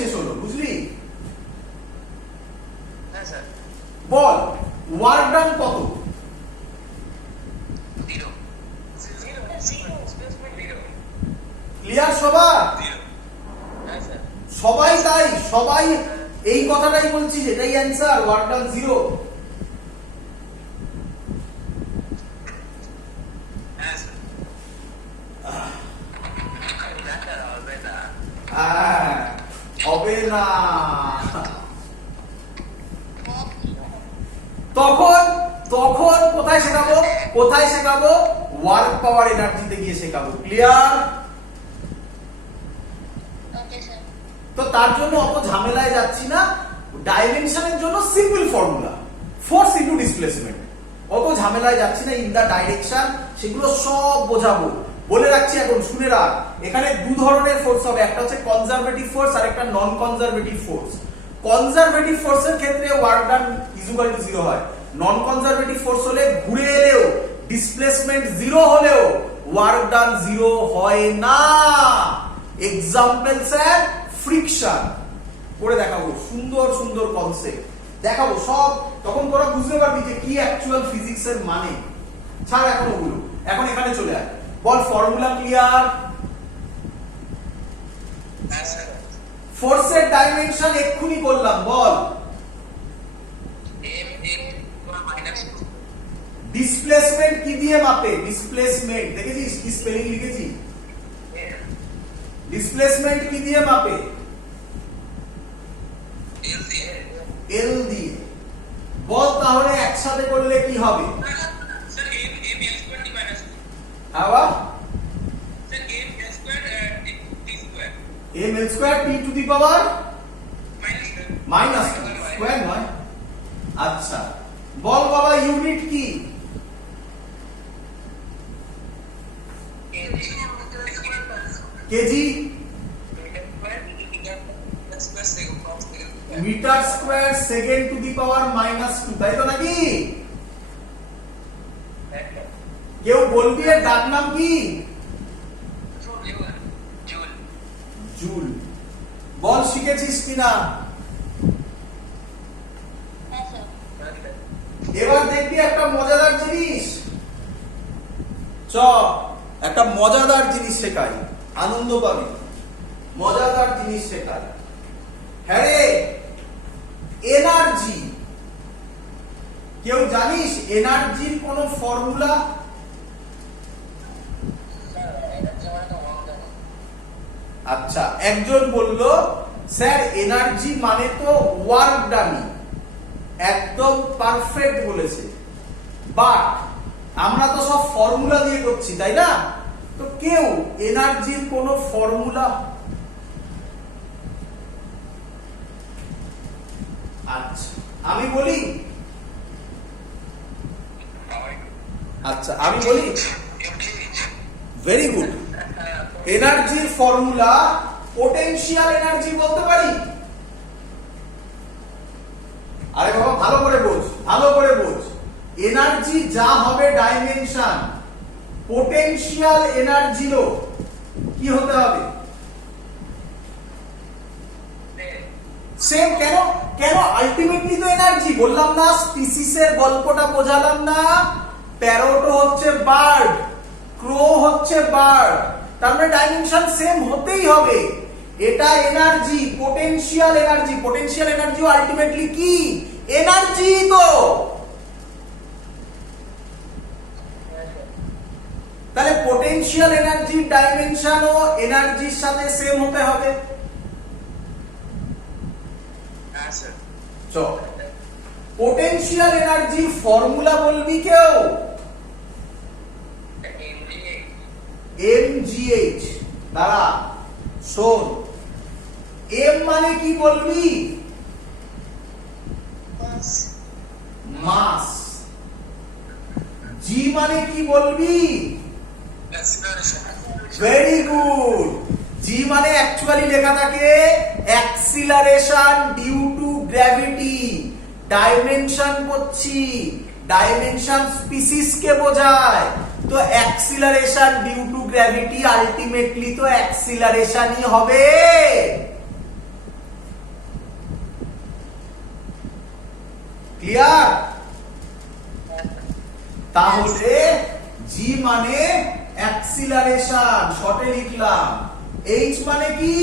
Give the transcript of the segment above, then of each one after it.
শেষ হলো, বুঝলি? হ্যাঁ স্যার। বল ওয়ার্ক ডান কত? ক্লিয়ার সবার? সবাই তাই, সবাই এই কথাটাই বলছি, এটাই অ্যান্সার, ওয়ার্ক ডান 0। হবে না। তখন তখন কোথায় শেখাবো? কোথায় শেখাবো? ওয়ার্ক পাওয়ার এনার্জিতে গিয়ে শেখাবো। ক্লিয়ার? তো তার জন্য অত ঝামেলায় যাচ্ছি না। ডাইমেনশনের জন্য simple formula, force into displacement. অত ঝামেলায় যাচ্ছি না। ইন দা ডাইরেকশন সেগুলো সব বোঝাবো। বলে রাখছি এখন, শুনে রাখ, এখানে দু ধরনের ফোর্স হবে, একটা হচ্ছে কনজারভেটিভ ফোর্স আর একটা নন কনজারভেটিভ ফোর্স। কনজারভেটিভ ফোর্সের ক্ষেত্রে ওয়ার্ক ডান ইকুয়াল টু 0 হয়। নন কনজারভেটিভ ফোর্স হলে ঘুরে এলেও, ডিসপ্লেসমেন্ট 0 হলেও ওয়ার্ক ডান 0 হয় না। এক্সাম্পল স্যার, ফ্রিকশন করে দেখাবো, সুন্দর সুন্দর কনসেপ্ট দেখাবো সব, তখন তোরা বুঝতে পারবি যে কি অ্যাকচুয়াল ফিজিক্সের মানে। ছাড় এখন ওগুলো, এখন এখানে চলে আয়। বল ফর্মুলা ক্লিয়ার? ফোর্সের ডাইমেনশন এক্ষুনি বললাম, বল। ডিসপ্লেসমেন্ট কি দিয়ে মাপে? ডিসপ্লেসমেন্ট দেখেছিস কি স্পেলিং লিখেছি? ডিসপ্লেসমেন্ট কি দিয়ে মাপে? এল দিয়ে। বল তাহলে একসাথে করলে কি হবে? আবার m l square t to the power minus square নয়। আচ্ছা বল বাবা ইউনিট কি? Kg, metre square second to the power minus 2, তাই তো নাকি? কেউ বলবি এর ডাক নাম কি? জুল। বল শিখেছিস কিনা? এবার দেখবি একটা মজাদার জিনিস। চ একটা মজাদার জিনিস শেখাই, আনন্দ পাবি। মজাদার জিনিস শেখাই। হ্যাঁ রে, এনার্জি, কেউ জানিস এনার্জির কোন ফর্মুলা? আচ্ছা একজন বলল স্যার এনার্জি মানে তো ওয়ার্ক ডানি। একদম পারফেক্ট বলেছে, বাট আমরা তো সব ফর্মুলা দিয়ে করছি তাই না? তো কেউ এনার্জির কোন ফর্মুলা? আচ্ছা আমি বলি, আচ্ছা আমি বলি, ভেরি গুড। এনার্জির ফর্মুলা পোটেনশিয়াল এনার্জি বলতে পারি। আরে বাবা ভালো করে বোঝ, ভালো করে বোঝ। এনার্জি যা হবে ডাইমেনশন, পোটেনশিয়াল এনার্জিরও কি হতে হবে? সেম। কেন? কেন? আলটিমেটলি তো এনার্জি। বললাম না, স্পিসিসের গল্পটা বোঝালাম না? প্যারোটো হচ্ছে বার্ড, ক্রো হচ্ছে বার্ড, তার মানে ডাইমেনশন সেম হতেই হবে। এটা energy, potential energy. Potential energy ultimately কি? এনার্জি। তো তাহলে পোটেনশিয়াল এনার্জির ডাইমেনশনও এনার্জির সাথে সেম হতে হবে। পোটেনশিয়াল এনার্জি ফর্মুলা বলবি কেউ? mgh। দাঁড়া শোন, m মানে কি বলবি? মাস। g মানে কি বলবি? Very good. g মানে অ্যাকচুয়ালি লেখা থাকে acceleration due to gravity. Dimension করছি, ডাইমেনশন স্পিসিস কে বোঝায়। তো acceleration due to gravity ultimately তো অ্যাক্সিলারেশনই হবে। মানে অ্যাক্সিলারেশন, শর্টে লিখলাম। h মানে কি?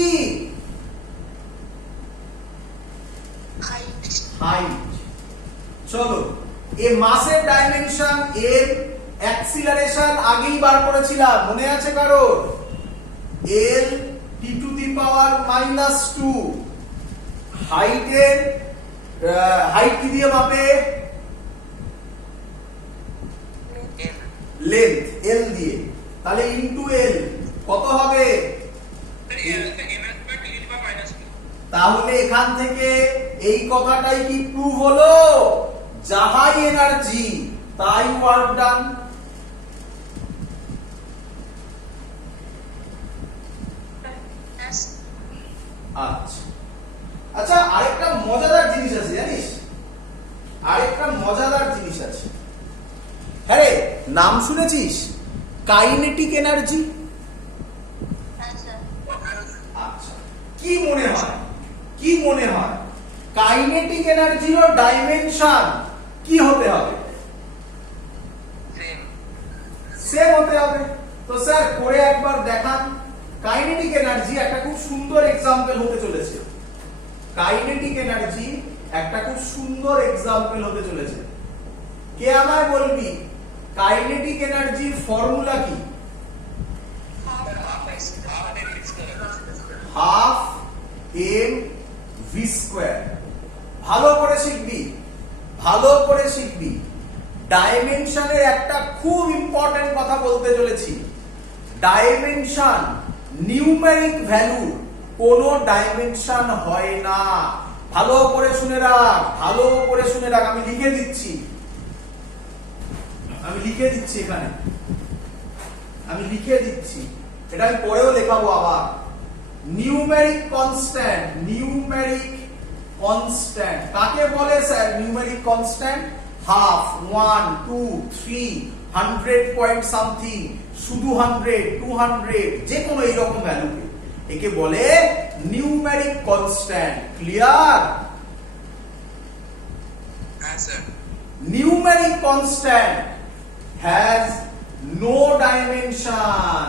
হাইট। চলো, এই মাসের ডাইমেনশন এর অ্যাক্সিলারেশন আগেই বার করেছিলাম, মনে আছে কারোর? l t⁻²। হাইটের হাইট কি দিয়ে মাপে? লেন্থ l দিয়ে। তাহলে ইনটু l কত হবে? তাহলে এখান থেকে এই কথাটাই কি প্রুভ হলো? যাহাই এনার্জি তাই ওয়ার্ক ডান। আচ্ছা আচ্ছা, আরেকটা মজাদার জিনিস আছে জানিস? আরেকটা মজাদার জিনিস আছে। হ্যাঁ রে, নাম শুনেছিস কাইনেটিক এনার্জি? আচ্ছা, কি মনে হয়, কি মনে হয় কাইনেটিক এনার্জির ডাইমেনশন কি হতে হবে? সেম হতে হবে। তো স্যার করে একবার দেখান। কাইনেটিক এনার্জি একটা খুব সুন্দর এক্সাম্পল হতে চলেছে। কাইনেটিক এনার্জি একটা খুব সুন্দর এক্সাম্পল হতে চলেছে। কে আমায় বলবি কাইনেটিক এনার্জির ফর্মুলা কি? Half M V square. ভালো করে শিখবি, ভালো করে শিখবি। ডাইমেনশনের একটা খুব ইম্পর্টেন্ট কথা বলতে চলেছি। ডাইমেনশন নিউমেরিক ভ্যালু কোন ডাইমেনশন হয় না। ভালো করে শুনে রাখ, ভালো করে শুনে রাখ। আমি লিখে দিচ্ছি, আমি লিখে দিচ্ছি এখানে, আমি লিখে দিচ্ছি। এটা আমি পরেও লেখাবো আবার। নিউমেরিক কনস্ট্যান্ট, নিউমেরিক কনস্ট্যান্ট কাকে বলে sir? Numeric constant half, 1, 2, 3, 100 point something, শুধু 100, 200, যে কোনো এইরকম ভ্যালুকে একে বলে নিউমেরিক কনস্ট্যান্ট। ক্লিয়ার? হ্যাঁ sir. Numeric constant has no dimension.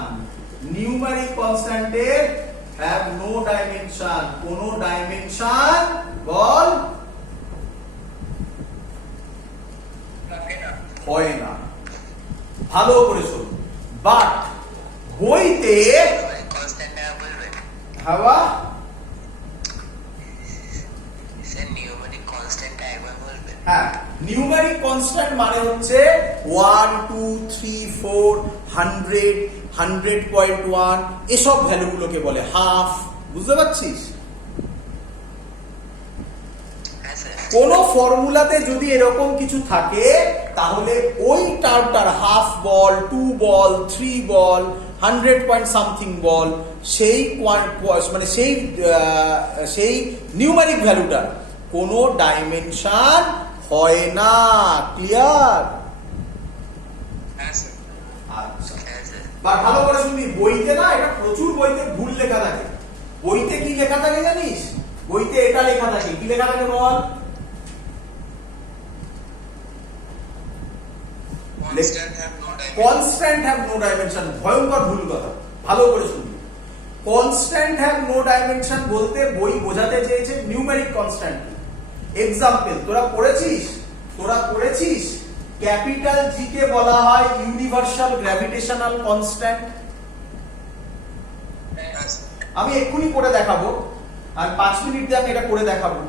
Numeric কনস্ট্যান্টের হ্যাভ নো ডাইমেনশন, কোন ডাইমেনশন বল হয় না। ভালো করে শোন। বাট বইতে হাওয়া হ্যাঁ, নিউমেরিক কনস্ট্যান্ট মানে হচ্ছে 1, 2, 3, 4, 100, 100.1 এসব ভ্যালুগুলোকে বলে হাফ। বুঝতে পারছিস? কোন ফর্মুলাতে যদি এরকম কিছু থাকে তাহলে ওই টার্মটার হাফ বল, 2 বল, 3 বল, 100 পয়েন্ট সামথিং বল, সেই মানে সেই নিউমেরিক ভ্যালুটার কোন ডাইমেনশন হয় না। ক্লিয়ার? আচ্ছা, ভালো করে শুনবি। বইতে না, এটা প্রচুর বইতে ভুল লেখা থাকে। বইতে কি লেখা থাকে জানিস? বইতে এটা লেখা থাকে। কি লেখা থাকে বল? Constant have no dimension. ভয়ঙ্কর ভুল কথা, ভালো করে শুনবি। কনস্ট্যান্ট হ্যাভ নো ডাইমেনশন বলতে বই বোঝাতে চেয়েছে নিউমেরিক কনস্ট্যান্ট। এক্সাম্পল তোরা পড়েছিস? তোরা পড়েছিস ক্যাপিটাল জি কে বলা হয় ইউনিভার্সাল গ্র্যাভিটেশনাল কনস্ট্যান্ট। আমি এক্ষুনি করে দেখাবো, আর 5 মিনিট দিয়ে আমি এটা করে দেখাবো।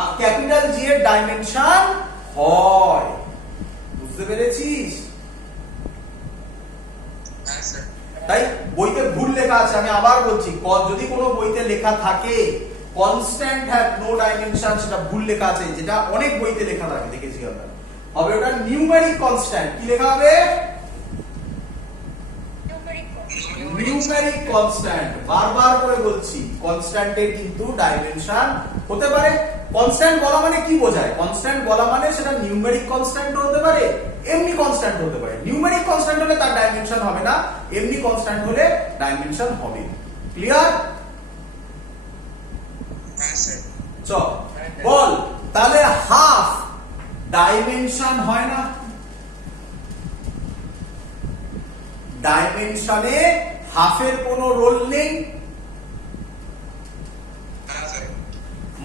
আর ক্যাপিটাল জি এর ডাইমেনশন হয়। বুঝতে পেরেছিস? তাই বইতে ভুল লেখা আছে। আমি আবার বলছি, যদি কোনো বইতে লেখা থাকে কনস্ট্যান্ট হ্যাভ নো ডাইমেনশন, সেটা ভুল লেখা আছে। যেটা অনেক বইতে লেখা থাকে দেখেছি আমরা, হবে ওটা নিউমেরিক কনস্ট্যান্ট। কি লেখা হবে? Numeric constant. বারবার করে বলছি, কনস্ট্যান্টের কিন্তু ডাইমেনশন হতে পারে। কনস্ট্যান্ট বলা মানে কি বোঝায়? কনস্ট্যান্ট বলা মানে সেটা নিউমেরিক কনস্ট্যান্ট হতে পারে, এমনি কনস্ট্যান্ট হতে পারে। নিউমেরিক কনস্ট্যান্ট হলে তার ডাইমেনশন হবে না, এমনি কনস্ট্যান্ট হলে ডাইমেনশন হবে। ক্লিয়ার? চল বল তাহলে হাফ ডাইমেনশন হয় না? ডাইমেনশনে হাফের কোনো রোল নেই।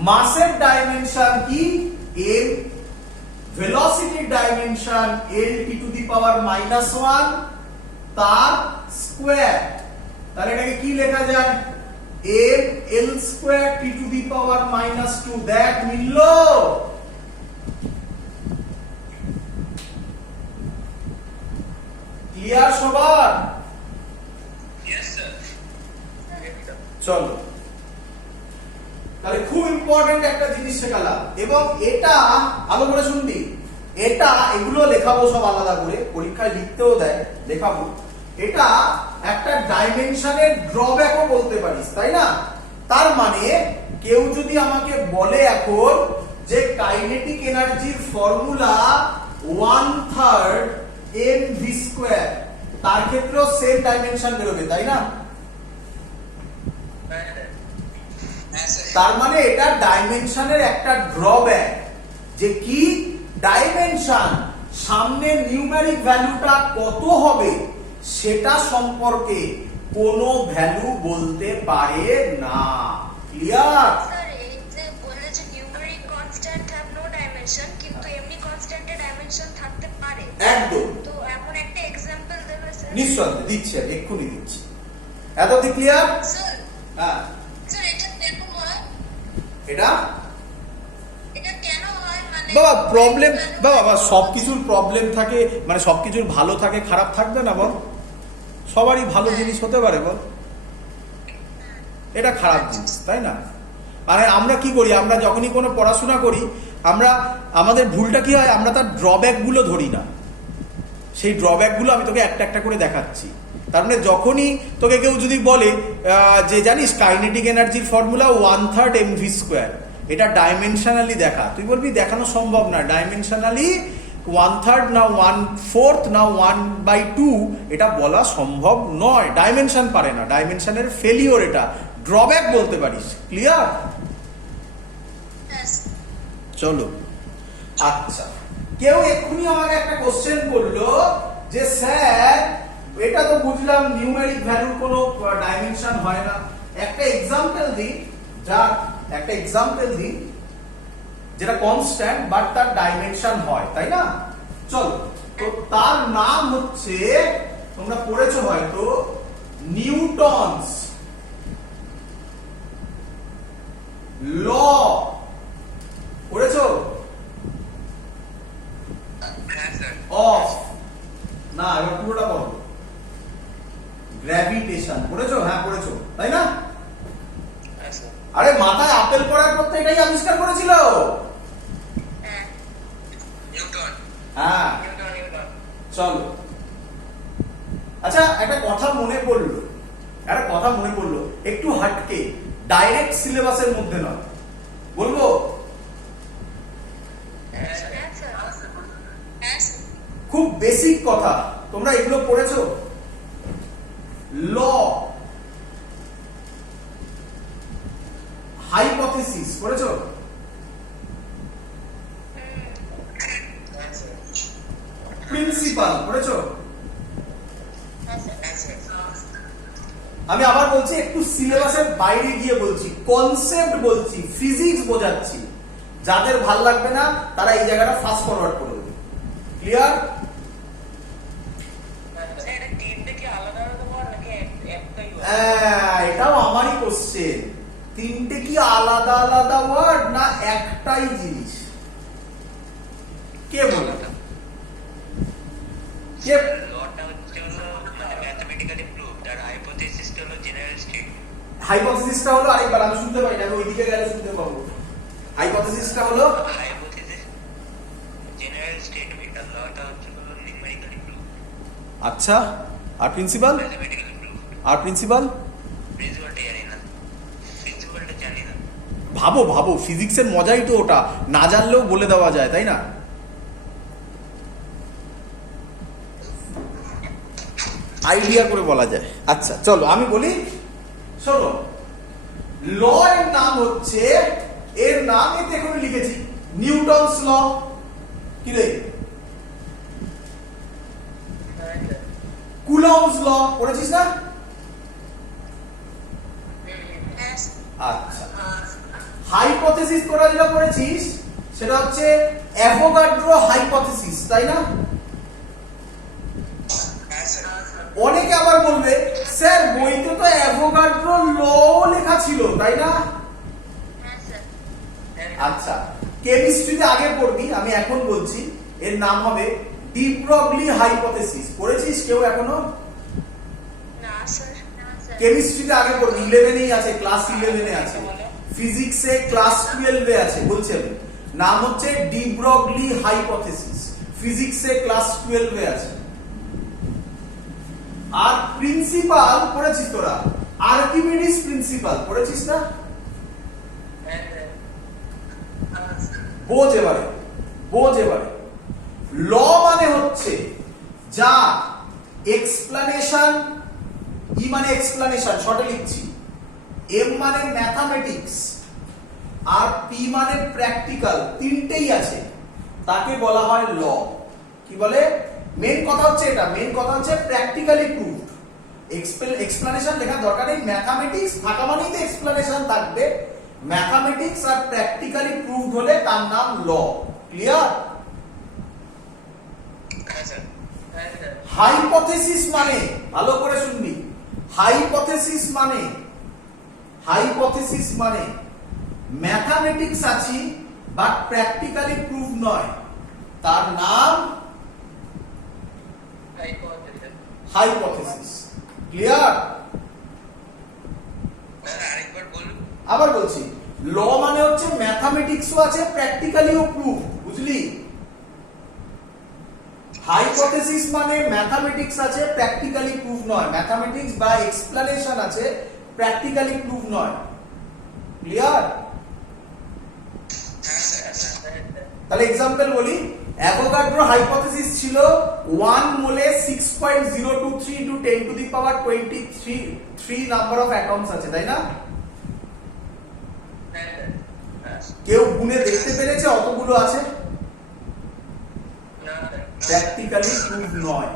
মাসের ডাইমেনশন কি? m, ভেলোসিটির dimension l t to the power -1 তার স্কয়ার। তাহলে এটাকে কি লেখা যায়? m l square t to the power -2। That মিলল? ক্লিয়ার সবার? চলো, তাহলে খুব ইম্পর্টেন্ট একটা জিনিস শেখালাম। এবং এটা ভালো করে শুনবি, এটা এগুলো লেখাবো সব আলাদা করে, পরীক্ষায় লিখতেও দেয়, লেখাবো। এটা একটা ডাইমেনশনের ড্রব্যাকও বলতে পারিস, তাই না? তার মানে কেউ যদি আমাকে বলে এখন যে কাইনেটিক এনার্জির ফর্মুলা 1/3 mv², তার ক্ষেত্রেও সেম ডাইমেনশন বেরোবে, তাই না? তার মানে এটা ডাইমেনশনের একটা ড্রব্যাক, যে কি ডাইমেনশন সামনে নিউমেরিক ভ্যালুটা কত হবে সেটা সম্পর্কে কোনো ভ্যালু বলতে পারে না। ক্লিয়ার? স্যার এই যে বললে যে numeric constant have no dimension, কিন্তু এমনি কনস্ট্যান্টের ডাইমেনশন থাকতে পারে। একদম। তো এখন একটা एग्जांपल দেবে স্যার? নিশ্চয়ই দিচ্ছি, আমি এক্ষুনি দিচ্ছি। এত কি ক্লিয়ার? স্যার হ্যাঁ স্যার এটা কেন হয়? এটা এটা কেন হয়? মানে বাবা প্রবলেম, বাবা সবকিছুর প্রবলেম থাকে, মানে সবকিছুর ভালো থাকে খারাপ থাকবে না বল? সবারই ভালো জিনিস হতে পারে বল, এটা খারাপ জিনিস, তাই না? মানে আমরা কি করি, আমরা যখনই কোনো পড়াশোনা করি, আমরা আমাদের ভুলটা কি হয়, আমরা তার ড্রব্যাক গুলো ধরি না। সেই ড্রব্যাক গুলো আমি তোকে একটা একটা করে দেখাচ্ছি। তার মানে যখনই তোকে কেউ যদি বলে যে জানিস কাইনেটিক এনার্জির ফর্মুলা 1/3 mv², এটা ডাইমেনশনালি দেখা, তুই বলবি দেখানো সম্ভব না। ডাইমেনশনালি 1/3 না 1/4 না 1/2 এটা বলা সম্ভব নয়, ডাইমেনশন পারে না, ডাইমেনশনের ফেলিওর, এটা ড্রব্যাক বলতে পারিস। ক্লিয়ার? চলো, আচ্ছা, কেউ এক্ষুনি আমাকে একটা কোশ্চেন করলো যে স্যার এটা তো বুঝলাম নিউমেরিক ভ্যালুর কোনো ডাইমেনশন হয় না, একটা এক্সাম্পল দিই, একটা এক্সাম্পল দিই যেটা কনস্ট্যান্ট বাট তার ডাইমেনশন হয়, তাই না? চলো, তো তার নাম হচ্ছে, তোমরা পড়েছো হয়তো, নিউটনস ল। পড়েছো? অফ না, এবার পুরোটা পড়ো। গ্র্যাভিটেশন পড়েছো? হ্যাঁ পড়েছো, তাই না? আরে মাথায় আপেল পড়ার পর তো এটাই আবিষ্কার করেছিল। হ্যাঁ চলো, আচ্ছা একটা কথা মনে পড়লো, একটু হাটকে, ডাইরেক্ট সিলেবাসের মধ্যে নয়, বলবো? খুব বেসিক কথা, তোমরা এগুলো পড়েছো? ল, হাইপোথিসিস পড়েছো? প্রিন্সিপাল পড়েছো? আমি আবার বলছি, একটু সিলেবাসের বাইরে গিয়ে বলছি, কনসেপ্ট বলছি, ফিজিক্স বোঝাচ্ছি। যাদের ভাল লাগবে না তারা এই জায়গাটা ফাস্ট ফরওয়ার্ড করে দেবে। ক্লিয়ার? এটাও আমারই কোশ্চেন, তিনটে কি আলাদা আলাদা ওয়ার্ড না একটাই জিনিস? কে বলে? কে? হাইপোথিসিসটা হলো, আরেকবার আমি শুনতে পাই না, আমি ওইদিকে গেলে শুনতে পাবো। হাইপোথিসিসটা হলো জেনারেল স্টেটমেন্ট, আর লটা হচ্ছে নিউমেরিক্যালি প্রুফ। আচ্ছা, আর প্রিন্সিপাল? Mathematically proof. আর প্রিন্সিপাল? প্রিন্সিপালটা জানি না, প্রিন্সিপালটা জানি না। ভাবো ফিজিক্সের মজাই তো ওটা, না জানলেও বলে দেওয়া যায়, তাই না? আইডিয়া করে বলা যায়। আচ্ছা চলো আমি বলি, শোনো, ল এর নাম হচ্ছে, এর নাম এতে এখানে লিখেছি নিউটনস ল। কি রে? কুলম্বস ল পড়েছিস না? হ্যাঁ আচ্ছা, হাইপোথেসিস তোরা যেটা পড়েছিস সেটা হচ্ছে অ্যাভোগাড্রো হাইপোথেসিস, তাই না? হ্যাঁ স্যার। অনেকে আবার বলবে স্যার বইতে তো অ্যাভোগাড্রো ল লেখা ছিল, তাই না? হ্যাঁ স্যার। আচ্ছা, কেমিস্ট্রিতে আগে পড়বি, আমি এখন বলছি। এর নাম হবে ডি ব্রগলি হাইপোথেসিস। পড়েছিস কেউ এখনো? না স্যার। কেমিস্ট্রিতে আগে পড়বি, 11 এই আছে, ক্লাস 11 এ আছে। ফিজিক্সে ক্লাস 12 এ আছে, বলছেন নাম হচ্ছে ডি ব্রগলি হাইপোথেসিস। ফিজিক্সে ক্লাস 12 এ আছে। আর প্রিন্সিপাল পড়েছিস তোরা? আর্কিমিডিস প্রিন্সিপাল পড়েছিস না? বোঝ এবারে, বোঝ এবারে। ল মানে হচ্ছে যা এক্সপ্লানেশন, ই মানে এক্সপ্লানেশন, শর্টে লিখছি, এম মানে ম্যাথামেটিক্স, আর পি মানে প্র্যাকটিক্যাল, তিনটেই আছে, তাকে বলা হয় ল। কি বলে? মেন কথা হচ্ছে এটা, মেন কথা হচ্ছে প্র্যাকটিক্যালি প্রুভড। এক্সপ্লানেশন লেখার দরকার নেই, ম্যাথামেটিক্স থাকা মানেই তো এক্সপ্লানেশন থাকবে। ম্যাথামেটিক্স আর প্র্যাকটিক্যালি প্রুভড হলে তার নাম ল। ক্লিয়ার? হ্যাঁ স্যার। হাইপোথেসিস মানে, ভালো করে শুনবি, হাইপোথেসিস মানে ম্যাথামেটিক্স আছে বাট প্র্যাকটিক্যালি প্রুভ নয়, তার নাম হাইপোথেসিস। ক্লিয়ার? স্যার আরেকবার বলুন। আবার বলছি, ল মানে হচ্ছে ম্যাথামেটিক্সও আছে, প্র্যাকটিক্যালিও প্রুভ, বুঝলি? হাইপোথেসিস মানে ম্যাথামেটিক্স আছে, প্র্যাকটিক্যালি প্রুভ নয়। ম্যাথামেটিক্স বা এক্সপ্লানেশন আছে, প্র্যাকটিক্যালি প্রুভ নয়। ক্লিয়ার? হ্যাঁ স্যার। তাহলে एग्जांपल বলি, অ্যাভোগাড্রো হাইপোথেসিস ছিল 1 মোলে 6.023 into 10 to the power 23 number of atoms আছে, তাই না? কেউ গুণে দেখতে পেরেছে অতগুলো আছে? প্র্যাকটিক্যালি প্রুভ নয়,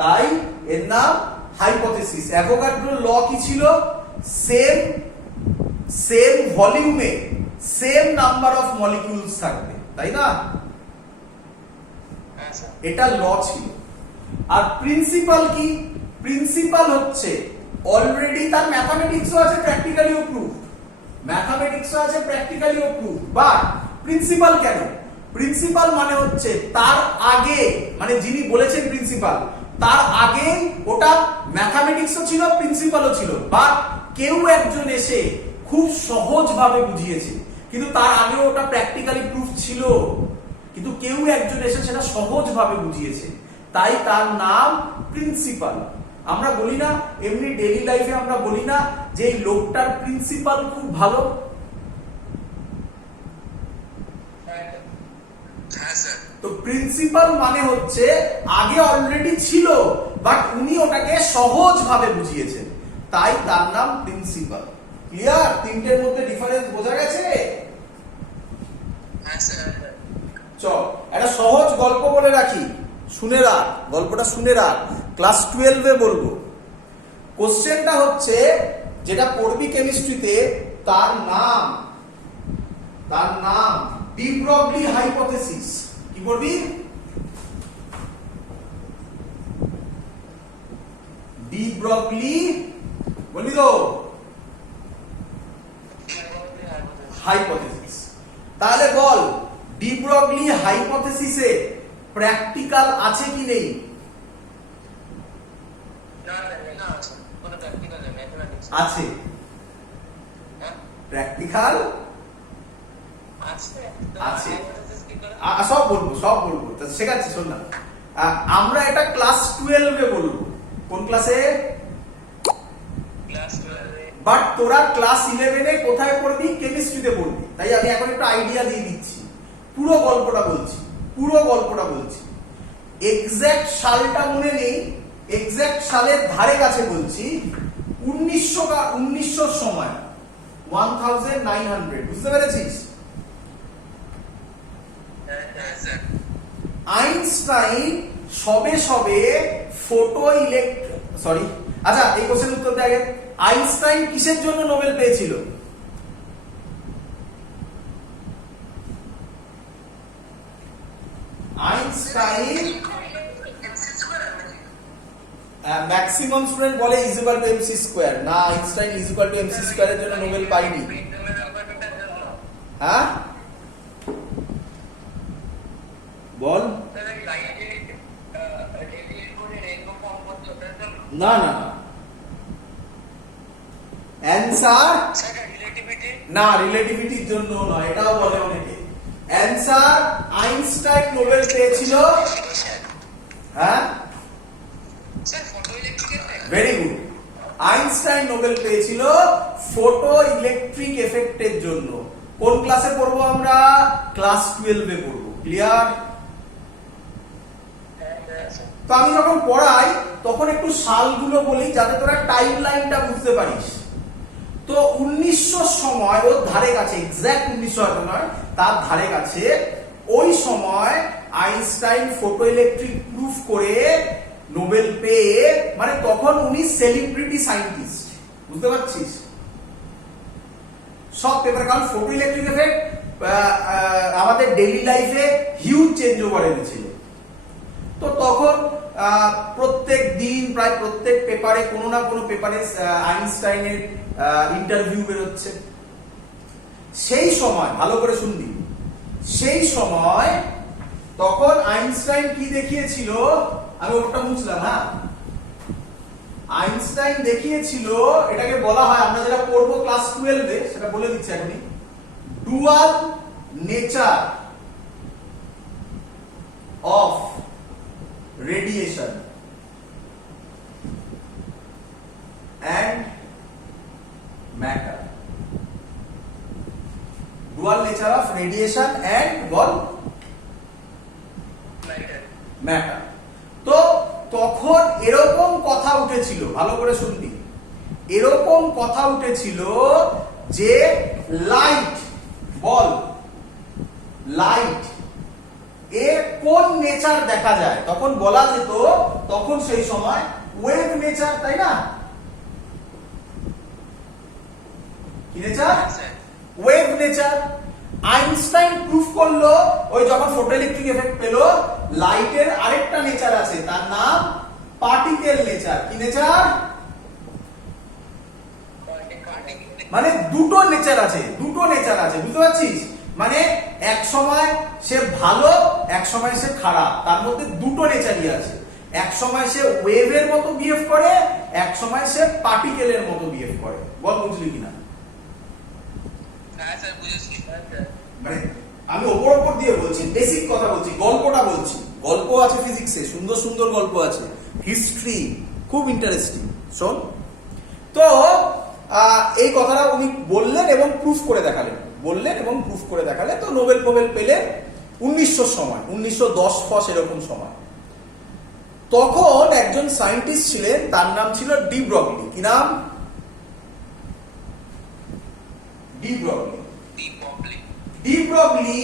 তাই এর নাম হাইপোথেসিস। অ্যাভোগাড্রোর ল কি ছিল? সেম ভলিউমে সেম নাম্বার অফ মলিকিউলস থাকবে, তাই না? এটা ল ছিল। আর প্রিন্সিপাল কি? প্রিন্সিপাল হচ্ছে অলরেডি তার ম্যাথামেটিক্সও আছে, প্র্যাকটিক্যালিও প্রুভ, ম্যাথামেটিক্সও আছে, প্র্যাকটিক্যালিও প্রুভ। বাট প্রিন্সিপাল কেন? প্রিন্সিপাল মানে হচ্ছে তার আগে, মানে যিনি বলেছেন প্রিন্সিপাল, তার আগে ওটা ম্যাথামেটিক্সও ছিল, প্রিন্সিপালও ছিল, বাট কেউ একজন এসে খুব সহজভাবে বুঝিয়েছে, কিন্তু তার আগে ওটা প্র্যাকটিক্যালি প্রুফ ছিল, কিন্তু কেউ একজন এসে সেটা সহজভাবে বুঝিয়েছে, তাই তার নাম প্রিন্সিপাল। আমরা বলি না এমনি ডেইলি লাইফে, আমরা বলি না যে এই লোকটার প্রিন্সিপাল খুব ভালো? হ্যাঁ স্যার। তো প্রিন্সিপাল মানে হচ্ছে আগে অলরেডি ছিল, বাট উনি ওটাকে সহজভাবে বুঝিয়েছেন, তাই তার নাম প্রিন্সিপাল। ক্লিয়ার? তিনটের মধ্যে ডিফারেন্স বোঝা গেছে? হ্যাঁ স্যার। চল একটা সহজ গল্প বলে রাখি, শুনে রাখ, গল্পটা শুনে রাখ, ক্লাস 12 এ বলবো। কোশ্চেনটা হচ্ছে, যেটা পড়বি কেমিস্ট্রিতে, তার নাম ডি ব্রগলি হাইপোথেসিস। কি পড়বি? ডি ব্রগলি, বলবি তো? হাইপোথেসিস। তাহলে বল, ডি ব্রগলি হাইপোথেসিসে প্র্যাকটিক্যাল আছে কি নেই? আছে। প্র্যাকটিক্যাল আছে। সব বলবো, শেখাচ্ছি, শোন না। আমরা এটা ক্লাস 12 এ বলবো। কোন ক্লাসে? বাট তোরা ক্লাস 11 এ কোথায় পড়বি? কেমিস্ট্রিতে পড়বি। তাই আমি এখন একটু আইডিয়া দিয়ে দিচ্ছি, পুরো গল্পটা বলছি। এক্সাক্ট সালটা মনে নেই, এক্সাক্ট সালের ধারে কাছে বলছি, 1900 সময়, 1900, বুঝতে পেরেছিস? আইনস্টাইন সবে আচ্ছা এই কোশ্চেনের উত্তরটা আগে। আইনস্টাইন কিসের জন্য নোবেল পেয়েছিল? আইনস্টাইন, ম্যাক্সিমাম স্টুডেন্ট বলে is equal to MC square. না, Einstein is equal to MC স্কয়ারের জন্য নোবেল পায়নি। হ্যাঁ বল। না না না, অ্যানসার না, রিলেটিভিটির জন্য নয়, এটাও বলে অনেকে। অ্যানসার, আইনস্টাইন নোবেল পেয়েছিল, হ্যাঁ ভেরি গুড, আইনস্টাইন নোবেল পেয়েছিল ফটো ইলেকট্রিক এফেক্টের জন্য। কোন ক্লাসে পড়বো আমরা? ক্লাস 12 এ পড়বো। ক্লিয়ার? তো আমি যখন পড়াই তখন একটু সালগুলো বলি যাতে তোরা টাইম লাইনটা বুঝতে পারিস। তো 1900 সময়, ওর ধারে কাছে, এক্সাক্ট 1900 নয়, তার ধারে কাছে, ওই সময় আইনস্টাইন ফটো ইলেকট্রিক প্রুফ করে নোবেল পেয়ে, মানে তখন উনি সেলিব্রিটি সায়েন্টিস্ট, বুঝতে পারছিস? সব পেপার, কারণ ফটো ইলেকট্রিক এফেক্ট আমাদের ডেইলি লাইফে হিউজ চেঞ্জ ওভার এনেছিল। তো তখন প্রত্যেক দিন প্রায় প্রত্যেক পেপারে, কোনো না কোনো পেপারে আইনস্টাইনের ইন্টারভিউ বেরোচ্ছে। সেই সময় ভালো করে শুনবি, সেই সময় তখন আইনস্টাইন কি দেখিয়েছিল, আমি ওটা বুঝলাম। হ্যাঁ, আইনস্টাইন দেখিয়েছিল, এটাকে বলা হয়, আমরা যেটা পড়বো ক্লাস 12 এ, সেটা বলে দিচ্ছি এখনই, dual nature of radiation and matter. Dual nature of radiation and matter. তো তখন এরকম কথা উঠেছিল, ভালো করে শুনবি, এরকম কথা উঠেছিল যে লাইট, বল লাইট এর কোন নেচার দেখা যায়। তখন বলা যেত, তখন সেই সময় ওয়েভ নেচার, তাই না? কি nature? Wave nature. Einstein proof করলো, ওই যখন ফটো ইলেকট্রিক এফেক্ট পেলো, লাইটের আরেকটা নেচার আছে, তার নাম পার্টিকেল নেচার। কি নেচার? মানে দুটো নেচার আছে, দুটো নেচার আছে, বুঝতে পারছিস? মানে এক সময় সে ভালো, এক সময় সে খারাপ, তার মধ্যে দুটো নেচারই আছে। এক সময় সে ওয়েভের মতো বিহেভ করে, এক সময় সে পার্টিকেলের মতো বিহেভ করে। বল বুঝলি কিনা? মানে আমি ওপর ওপর দিয়ে বলছি, বেসিক কথা বলছি, গল্পটা বলছি। গল্প আছে ফিজিক্সে, সুন্দর সুন্দর গল্প আছে, হিস্ট্রি খুব ইন্টারেস্টিং। শোন, তো এই কথাটা উনি বললেন এবং প্রুফ করে দেখালেন, বললেন এবং প্রুফ করে দেখালেন। তো নোবেল ফোবেল পেলেন 1900 সময়, 1910 ফস এরকম সময়। তখন একজন সায়েন্টিস্ট ছিলেন, তার নাম ছিল ডি ব্রগলি। কি নাম? De Broglie. ডি ব্রগলি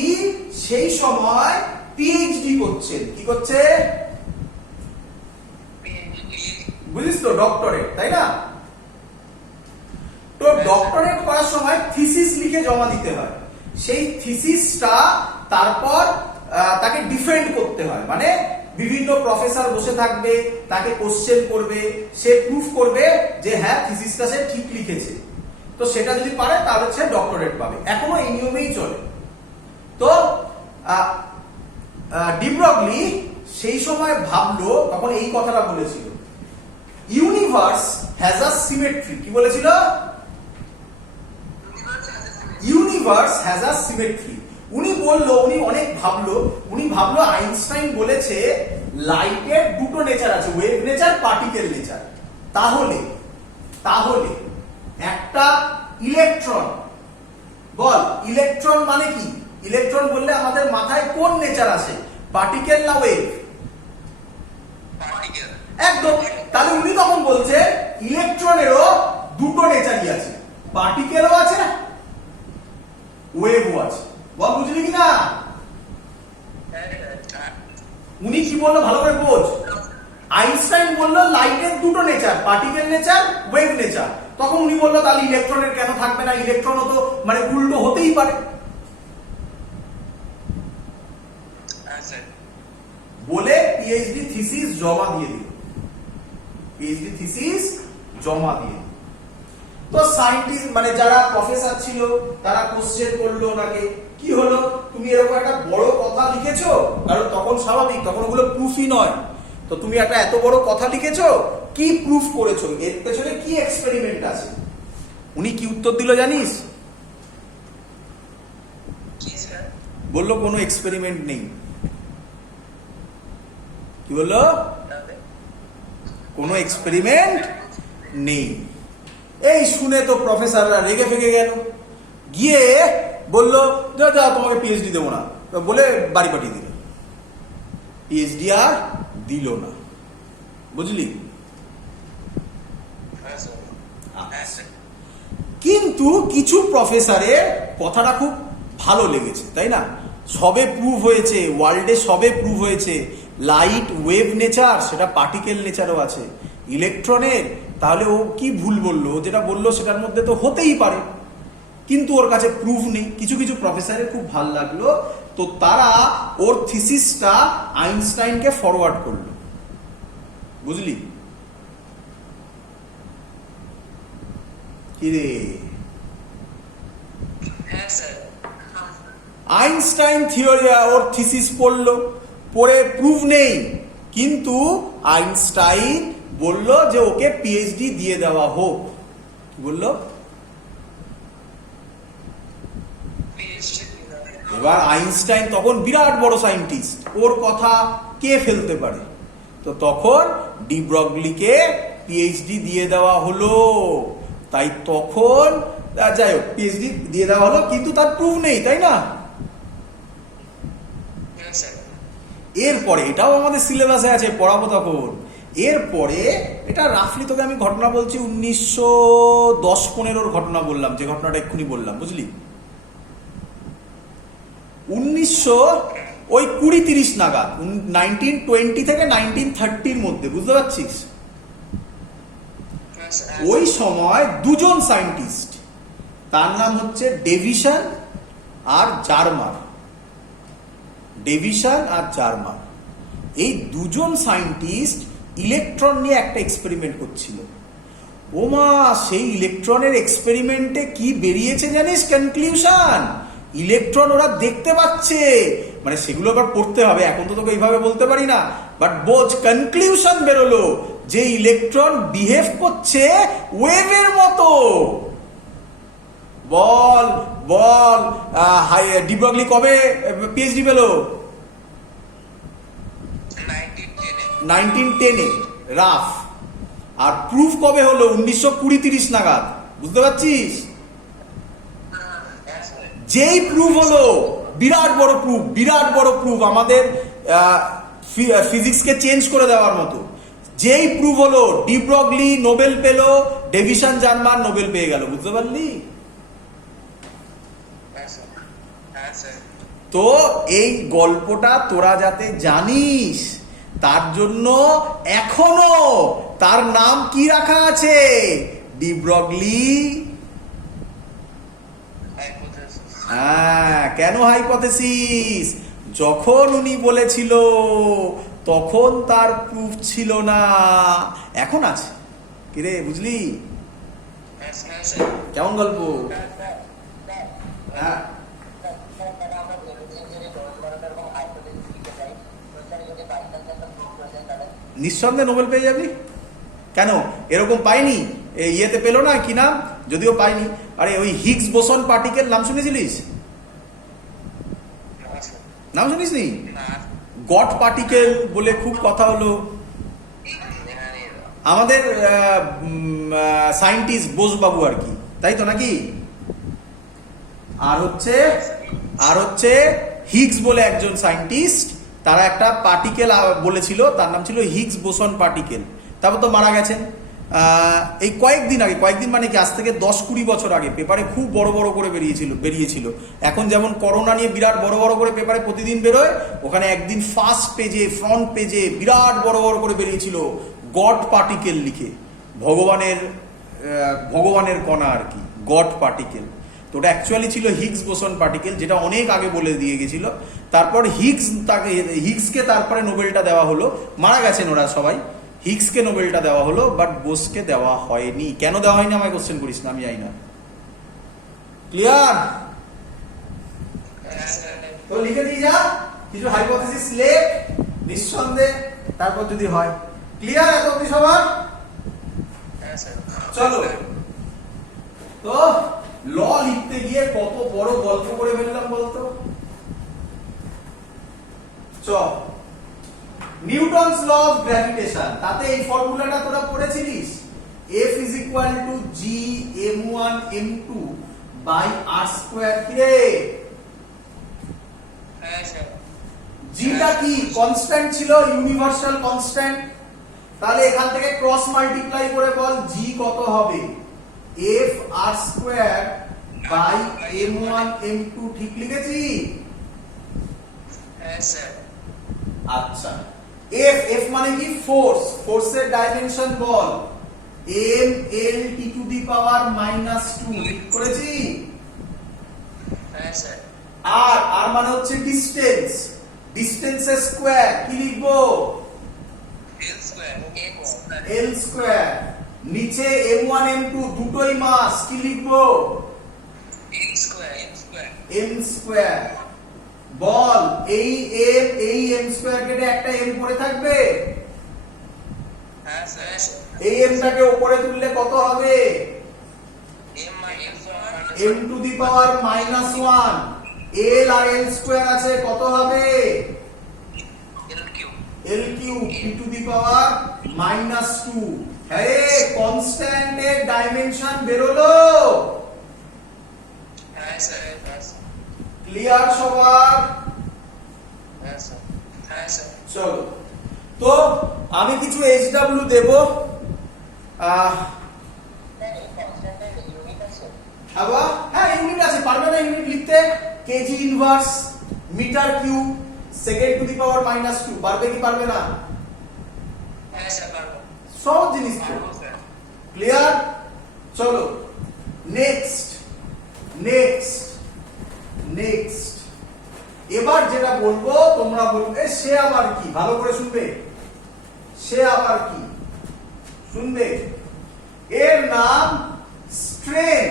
সেই সময় পিএইচডি করছেন। কি করছে? বুঝিস তো, ডক্টরেট, তাই না? তো ডক্টরেট করার সময় থিসিস লিখে জমা দিতে হয়। সেই থিসিসটা তারপর তাকে ডিফেন্ড করতে হয়, মানে বিভিন্ন প্রফেসর বসে থাকবে, তাকে কোশ্চেন করবে, সে প্রুফ করবে যে হ্যাঁ থিসিসটা সে ঠিক লিখেছে। তো সেটা যদি পারে তাহলে সে ডক্টরেট পাবে। এখনো এই নিয়মেই চলে। তো ডি ব্রগলি সেই সময় ভাবলো, তখন এই কথাটা বলেছিল, ইউনিভার্স হ্যাজ আ সিমেট্রি। কি বলেছিল? Universe has a symmetry. উনি বললো, উনি অনেক ভাবলো, উনি ভাবলো আইনস্টাইন বলেছে লাইটের দুটো নেচার আছে, ওয়েভ নেচার, পার্টিকেল নেচার। তাহলে তাহলে একটা ইলেকট্রন, বল ইলেকট্রন মানে কি? ইলেকট্রন বললে আমাদের মাথায় কোন নেচার আসে, পার্টিকেল না ওয়েভ? একদম। তাহলে উনি তখন বলছে ইলেকট্রনেরও দুটো নেচারই আছে, পার্টিকেলও আছে, ওয়েভও আছে। বল বুঝলি কি না? উনি কি বললো ভালো করে বোঝ। আইনস্টাইন বললো লাইটের দুটো nature, particle nature, wave nature. তখন উনি বললো তাহলে ইলেকট্রনের কেন থাকবে না, ইলেকট্রনও তো মানে উল্টো হতেই পারে। হ্যাঁ স্যার। বলে পিএইচডি থিসিস জমা দিয়ে দিল, পিএইচডি থিসিস জমা দিয়ে। তো সায়েন্টিস্ট মানে যারা প্রফেসর ছিল তারা কোশ্চেন করলো ওনাকে, কি হলো তুমি এরকম একটা বড় কথা লিখেছো, কারণ তখন স্বাভাবিক, তখন ওগুলো প্রুফই নয়, তো তুমি একটা এত বড় কথা লিখেছো, কি প্রুফ করেছো, এর পেছনে কি এক্সপেরিমেন্ট আছে? উনি কি উত্তর দিল জানিস? কি স্যার? বললো কোনো এক্সপেরিমেন্ট নেই। কি বললো? তাহলে কোনো এক্সপেরিমেন্ট নেই। এই শুনে তো প্রফেসররা রেগে ফেগে গেল, গিয়ে বললো যা যা তোমাকে পিএইচডি দেবো না, বলে বাড়ি পাঠিয়ে দিল, পিএইচডি আর দিল না। বুঝলি? হ্যাঁ স্যার। হ্যাঁ স্যার। কিন্তু কিছু প্রফেসরের কথাটা খুব ভালো লেগেছে, তাই না? সবে প্রুভ হয়েছে, ওয়ার্ল্ডে সবে প্রুভ হয়েছে লাইট ওয়েভ নেচার, সেটা পার্টিকেল নেচারও আছে ইলেকট্রনের, তাহলে ও কি ভুল বললো, যেটা বললো সেটার মধ্যে তো হতেই পারে, কিন্তু ওর কাছে প্রুফ নেই। কিছু কিছু প্রফেসরের খুব ভালো লাগলো, তো তারা ওর থিসিসটা আইনস্টাইনকে ফরওয়ার্ড করলো। বুঝলি? কিরে, হ্যাঁ স্যার। আইনস্টাইন থিওরি ওর থিসিস পড়লো, পড়ে প্রুফ নেই, কিন্তু আইনস্টাইন বলল যে ওকে পিএইচডি দিয়ে দেওয়া হোক। কি বললো? এবার আইনস্টাইন তখন বিরাট বড় সায়েন্টিস্ট, ওর কথা কে ফেলতে পারে, তো তখন ডি ব্রগলিকে পিএইচডি দিয়ে দেওয়া হলো। তাই তখন যাই হোক পিএইচডি দিয়ে দেওয়া হলো, কিন্তু তার প্রুফ নেই, তাই না? হ্যাঁ স্যার। এরপরে এটাও আমাদের সিলেবাসে আছে, পড়াবো তখন। এরপরে এটা রাফলি তোকে আমি ঘটনা বলছি, 1910-15 ঘটনা বললাম, যে ঘটনাটা এক্ষুনি বললাম, বুঝলি? 1920-30 নাগাদ, 1920 থেকে 1930 মধ্যে, বুঝতে পারছিস? হ্যাঁ স্যার। ওই সময় দুজন সায়েন্টিস্ট, তার নাম হচ্ছে ডেভিসন আর জার্মার, ডেভিসন আর জার্মার, এই দুজন সায়েন্টিস্ট ইলেকট্রন নিয়ে একটা এক্সপেরিমেন্ট করছিল। ওমা, সেই ইলেকট্রনের এক্সপেরিমেন্টে কি বেরিয়েছে জানিস? কনক্লুশন, ইলেকট্রন ওরা দেখতে পাচ্ছে, মানে সেগুলো আবার পড়তে হবে, এখন তো তোকে এইভাবে বলতে পারি না, বাট বোঝ, কনক্লুশন বেরোলো যে ইলেকট্রন বিহেভ করছে ওয়েভের মতো। বল বল, ডি ব্রগলি কবে পিএইচডি পেলো? 1910-এ, রাফ। আর প্রুফ কবে হলো? 1920-30 নাগাদ, বুঝতে পারছিস? হ্যাঁ স্যার। যেই প্রুফ হলো, বিরাট বড় প্রুফ, বিরাট বড় প্রুফ, আমাদের ফিজিক্সকে চেঞ্জ করে দেওয়ার মতো। যেই প্রুফ হলো, ডি ব্রগলি নোবেল পেল, ডেভিসন জার্মান নোবেল পেয়ে গেল, বুঝতে পারলি? হ্যাঁ স্যার। হ্যাঁ স্যার। তো এই গল্পটা তোরা যাতে জানিস, তার জন্য এখনো তার নাম কি রাখা আছে? De Broglie. হ্যাঁ, কেন হাইপোথেসিস? যখন উনি বলেছিল তখন তার প্রুফ ছিল না, এখন আছে। কিরে, বুঝলি? হ্যাঁ স্যার। কেমন গল্প? হ্যাঁ, নিঃসন্দেহে নোবেল পেয়ে যাবি। কেন এরকম পাইনি? ইয়েতে পেলো না, কি নাম, যদিও পাইনি, আরে ওই হিগস বোসন পার্টিকেল, নাম শুনেছিলিস? নাম শুনিস নি? গড পার্টিকেল বলে খুব কথা হলো। আমাদের সায়েন্টিস্ট বোসবাবু আর কি, তাই তো নাকি? আর হচ্ছে হিগস বলে একজন সায়েন্টিস্ট, তারা একটা পার্টিকেল বলেছিল, তার নাম ছিল হিগস বোসন পার্টিকেল। তারপর তো মারা গেছেন। এই কয়েকদিন মানে কি আজ থেকে 10-20 বছর আগে পেপারে খুব বড় বড় করে বেরিয়েছিল। এখন যেমন করোনা নিয়ে বিরাট বড় বড় করে পেপারে প্রতিদিন বেরোয়, ওখানে একদিন ফার্স্ট পেজে ফ্রন্ট পেজে বিরাট বড় বড় করে বেরিয়েছিল গড পার্টিকেল লিখে, ভগবানের কণা আর কি, গড পার্টিকেল। তো ওটা অ্যাকচুয়ালি ছিল হিগস বোসন পার্টিকেল, যেটা অনেক আগে বলে দিয়ে গেছিল। তারপর হিগসকে তারপরে নোবেলটা দেওয়া হলো, মারা গেছেন ওরা সবাই। হিগসকে নোবেলটা দেওয়া হলো, বাট বোসকে দেওয়া হয়নি। কেন দেওয়া হয়নি আমায় কোশ্চেন করিস না, আমি জানি না। ক্লিয়ার? তো লিখে দিয়ে যা, কিছু হাইপোথেসিস লেখ নিঃসন্দেহে, তারপর যদি হয়। ক্লিয়ার এত অবধি সবার? চলো, তো ল লিখতে গিয়ে কত বড় গল্প করে ফেললাম বলতো। নিউটনস ল অফ গ্র্যাভিটেশন, তাতে এই ফর্মুলাটা তোরা পড়েছিলিস, F is equal to G m1 m2 by r2। কি রে, জিটা কি কনস্ট্যান্ট ছিল, ইউনিভার্সাল কনস্ট্যান্ট। তাহলে এখান থেকে ক্রস মাল্টিপ্লাই করে বল জি কত হবে, F r2 by m1 m2। ঠিক লিখেছি? আচ্ছা, F মানে কি ফোর্স, ফোর্সের ডাইমেনশন বল m l t to the power -2। ঠিক করেছি? আর মানে হচ্ছে ডিসটেন্স, ডিসটেন্সের স্কয়ার। কি লিখবো, l স্কয়ার। নিচে m1 m2 দুটোই মাস, কি লিখবো, m স্কয়ার। বল এই m স্কয়ার কেটে একটা m পড়ে থাকবে, এই m টাকে উপরে তুললে কত হবে, m to the power -1। l আর l স্কয়ার আছে, কত হবে, l cube t to the power -2। হ্যাঁ, কনস্ট্যান্টের ডাইমেনশন বেরোলো। ক্লিয়ার সবার? চলো, তো আমি কিছু HW দেব। হ্যাঁ, ইউনিট আছে, পারবে না ইউনিট লিখতে? KG inverse, metre cube, second to the power -2। পারবে কি পারবে না? সব জিনিস। ক্লিয়ার? চলো নেক্সট। এবার যেটা বলবো তোমরা বলবে সে আবার কি, ভালো করে শুনবে, সে আবার কি শুনবে। এর নাম স্ট্রেন।